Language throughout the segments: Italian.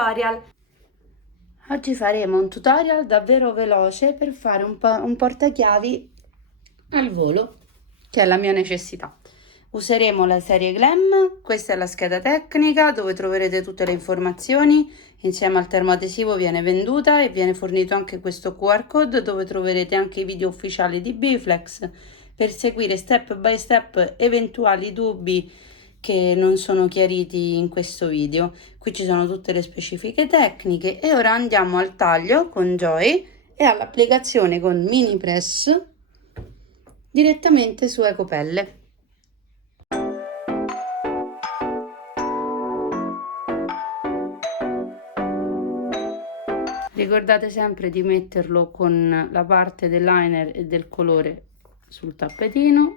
tutorial. Oggi faremo un tutorial davvero veloce per fare un portachiavi al volo, che è la mia necessità. Useremo la serie Glam, questa è la scheda tecnica dove troverete tutte le informazioni, insieme al termoadesivo viene venduta e viene fornito anche questo QR code dove troverete anche i video ufficiali di Bflex per seguire step by step eventuali dubbi che non sono chiariti in questo video. Qui ci sono tutte le specifiche tecniche e ora andiamo al taglio con Joy e all'applicazione con Mini Press direttamente su Ecopelle. Ricordate sempre di metterlo con la parte del liner e del colore sul tappetino.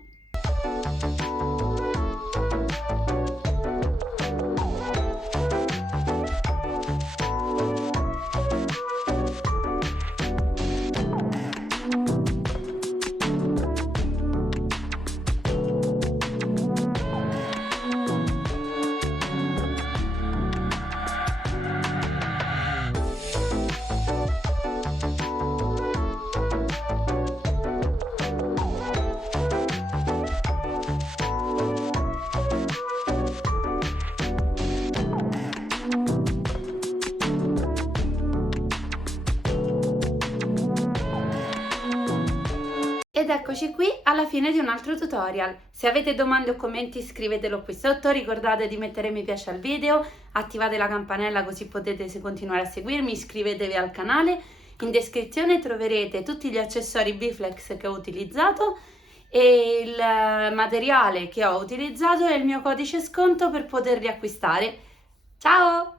Ed eccoci qui alla fine di un altro tutorial. Se avete domande o commenti scrivetelo qui sotto, ricordate di mettere mi piace al video, attivate la campanella così potete continuare a seguirmi, iscrivetevi al canale. In descrizione troverete tutti gli accessori Bflex che ho utilizzato e il materiale che ho utilizzato e il mio codice sconto per poterli acquistare. Ciao!